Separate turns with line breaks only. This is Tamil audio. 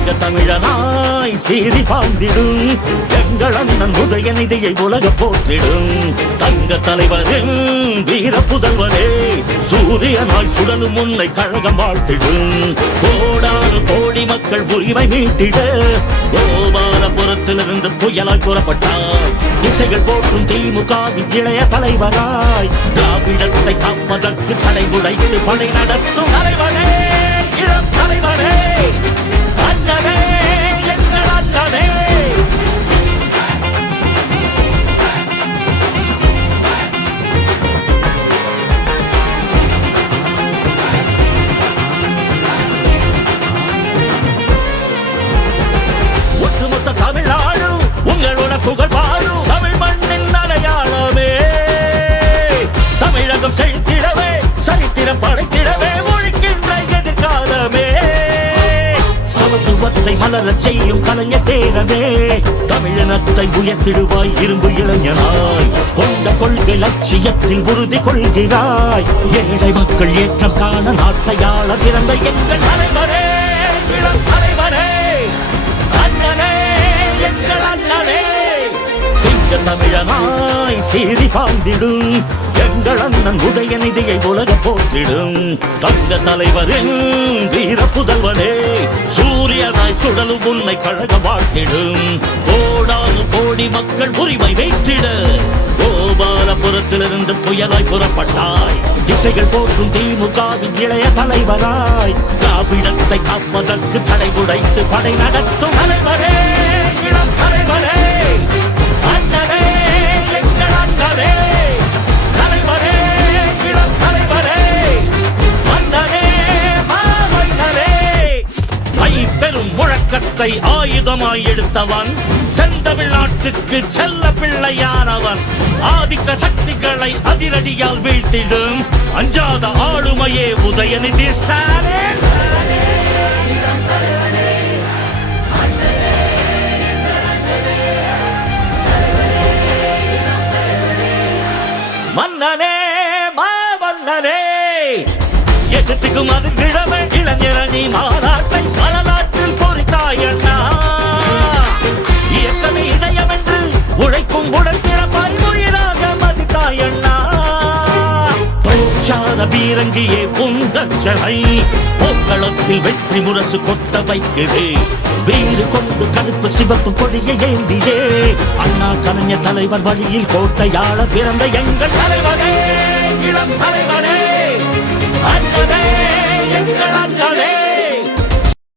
தங்க தமிழனாய் சீறி பாழ்ந்திடும் எங்கள் அண்ணன் உதயநிதியை உலக போற்றிடும். தங்க தலைவரின் வீர புதல்வரே சூரியனாய் சுடலும் முன்னை கழகம் வாழ்த்திடும். கோடானு கோடி மக்கள் உரிமை மீட்டிட கோபாலபுரத்திலிருந்து புயலாய் புறப்பட்டார் திசைகள் போற்றும் திமுகவின் இளைய தலைவராய். திராவிடத்தை காப்பதற்கு தலை உடைத்து படை நடத்தும் தலைவரே இளம் தலைவனே. சமத்துவத்தை மலர செய்யும் கலைஞர் பேரவே. தமிழினத்தை உயர்த்திடுவாய் இரும்பு இளைஞனாய். கொண்ட கொள்கை லட்சியத்தில் உறுதி கொள்கிறாய். ஏழை மக்கள் ஏற்றம் காண நாட்டையாள பிறந்த எங்கள் எங்கள் தமிழனாய் சீறி பாந்திடும். எங்கள் அண்ணன் உதய நிதியை உலக போற்றிடும். தங்க தலைவரின் வீர புதல்வனே சூரியனாய் சுடலும் உன்னை கழக வாழ்த்திடும். கோடானு கோடி மக்கள் உரிமை வெற்றிட கோபாலபுரத்திலிருந்து புயலாய் புறப்பட்டாய். திசைகள் போற்றும் திமுகவின் இளைய தலைவராய் திராவிடத்தை காப்பதற்கு தடை உடைத்து படை நடத்தும் தலைவரே இளம் தலைவரே பெரும் ஆயுதமாய் எடுத்தவன். செந்தமிழ்நாட்டுக்கு செல்ல பிள்ளையானவன். ஆதிக்க சக்திகளை அதிரடியால் வீழ்த்திடும். அஞ்சாத ஆளுமையே உதயநிதி ஸ்டாலின். மன்னனே மாமன்னனே எகத்துக்கும் அது கிழமை இளைஞரணி மாநாட்டை பல பொறித்தாயண்ணா இயக்கமே இதயம் உழைக்கும் உடல் பிறப்பாய் உயிராக மதித்தாயண்ணா. பிரச்சார பீரங்கியே பொங்கச்சலை போக்களத்தில் வெற்றி முரசு கொட்ட வைக்குது. வீறு கொண்டு கருப்பு சிவப்பு கொடியை ஏந்தியே. அண்ணா கலைஞர் தலைவர் வழியில் கோட்டையாள பிறந்த எங்கள் தலைவரே இளம் தலைவரே அண்ணனே எங்கள்